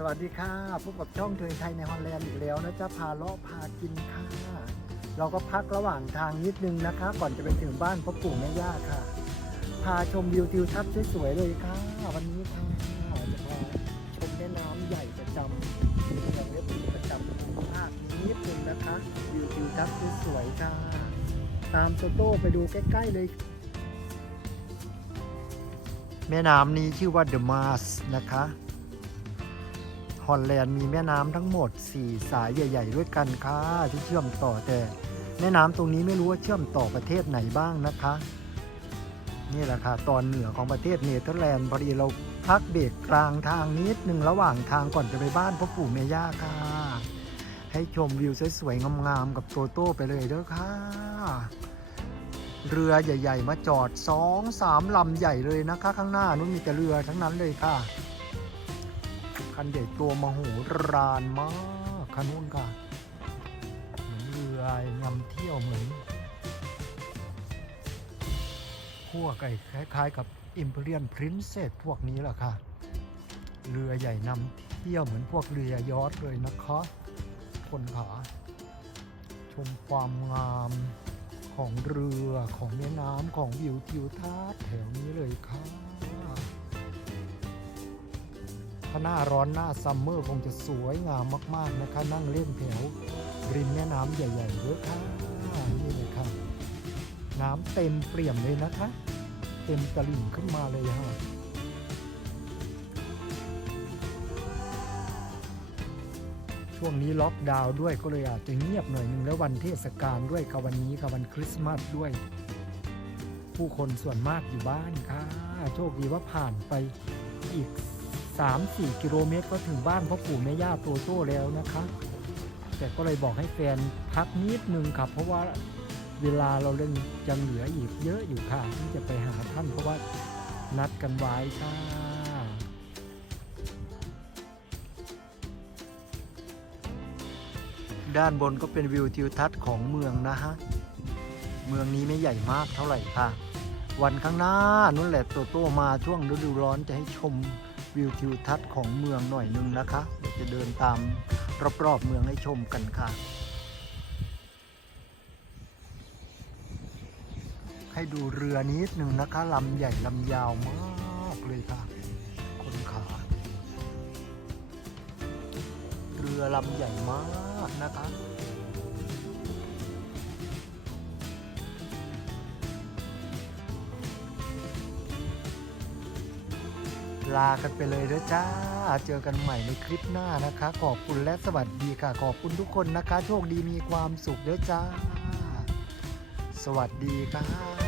สวัสดีค่ะพบกับช่องเทยไทยในฮอลแลนด์อีกแล้วนะจ๊ะพาเลาะพากินค่ะ เราก็พักระหว่างทางนิดนึงนะคะ ก่อนจะไปถึงบ้านพ่อปู่แม่ย่าค่ะ พาชมวิวทิวทัศน์สวยๆเลยค่ะ วันนี้ค่ะจะพาชมแม่น้ำใหญ่ประจำเมืองเล็บประจำภาคนี้นิดนึงนะคะวิวทิวทัศน์สวยๆค่ะ ตามโตโต้ไปดูใกล้ๆเลยแม่น้ำนี้ชื่อว่าเดอะมาสนะคะ ฮอลแลนด์มีแม่น้ำทั้งหมด 4 สายใหญ่ ๆ ด้วยกันค่ะที่เชื่อมต่อแต่แม่น้ำตรงนี้ไม่รู้ว่าเชื่อมต่อประเทศไหนบ้างนะคะ นี่แหละค่ะตอนเหนือของประเทศเนเธอร์แลนด์พอดีเราพักเบรกกลางทางนิดหนึ่งระหว่างทางก่อนจะไปบ้านพ่อปู่แม่ย่าค่ะ ให้ชมวิวสวยๆงามๆกับโตโต้ไปเลยเด้อค่ะ เรือใหญ่ ๆ มาจอดสองสามลำใหญ่เลยนะคะ ข้างหน้านู้นมีแต่เรือทั้งนั้นเลยค่ะ คันใหญ่ตัวมโหฬารมากคันนู้นค่ะเหมือนเรือนำเที่ยวเหมือนพวกไอ้คล้ายๆกับ Imperial Princess พวกนี้แหละค่ะ เรือใหญ่นำเที่ยวเหมือนพวกเรือยอทเลยนะคะคนขาชมความงามของเรือของแม่น้ำของวิวทิวทัศน์แถวนี้เลยค่ะ หน้าร้อนหน้าซัมเมอร์คงจะสวยงามมาก ๆ นะคะ นั่งเล่นแถวริมแม่น้ำใหญ่ๆด้วยค่ะนี่เลยค่ะน้ำเต็มเปี่ยมเลยนะคะ เต็มตลิ่งขึ้นมาเลยฮะช่วงนี้ล็อกดาวน์ด้วยก็เลยอาจจะเงียบหน่อยนึงแล้ววันเทศกาลด้วยค่ะวันนี้ค่ะวันคริสต์มาสด้วย ผู้คนส่วนมากอยู่บ้านค่ะ โชคดีว่าผ่านไปอีก 3-4 กิโลเมตร ก็ถึงบ้านพ่อปู่แม่ย่าโตโต้แล้วนะคะ แต่ก็เลยบอกให้แฟนพักนิดนึงครับ เพราะว่าเวลาเราเรื่องยังเหลืออีกเยอะอยู่ค่ะ ที่จะไปหาท่านเพราะว่านัดกันไว้ค่ะด้านบนก็เป็นวิวทิวทัศน์ของเมืองนะฮะ เมืองนี้ไม่ใหญ่มากเท่าไหร่ค่ะ วันข้างหน้านู่นแหละโตโต้มาช่วงฤดูร้อนจะให้ชม วิวทิวทัศน์ของเมืองหน่อยนึงนะคะเดี๋ยวจะเดินตามรอบๆเมืองให้ชมกันค่ะ ให้ดูเรือนิดหนึ่งนะคะลำใหญ่ลำยาวมากเลยค่ะ คนขา เรือลำใหญ่มากนะคะ ลากันไปเลยเด้อจ้า เจอกันใหม่ในคลิปหน้านะคะ ขอบคุณและสวัสดีค่ะ ขอบคุณทุกคนนะคะ โชคดีมีความสุขเด้อจ้า สวัสดีค่ะ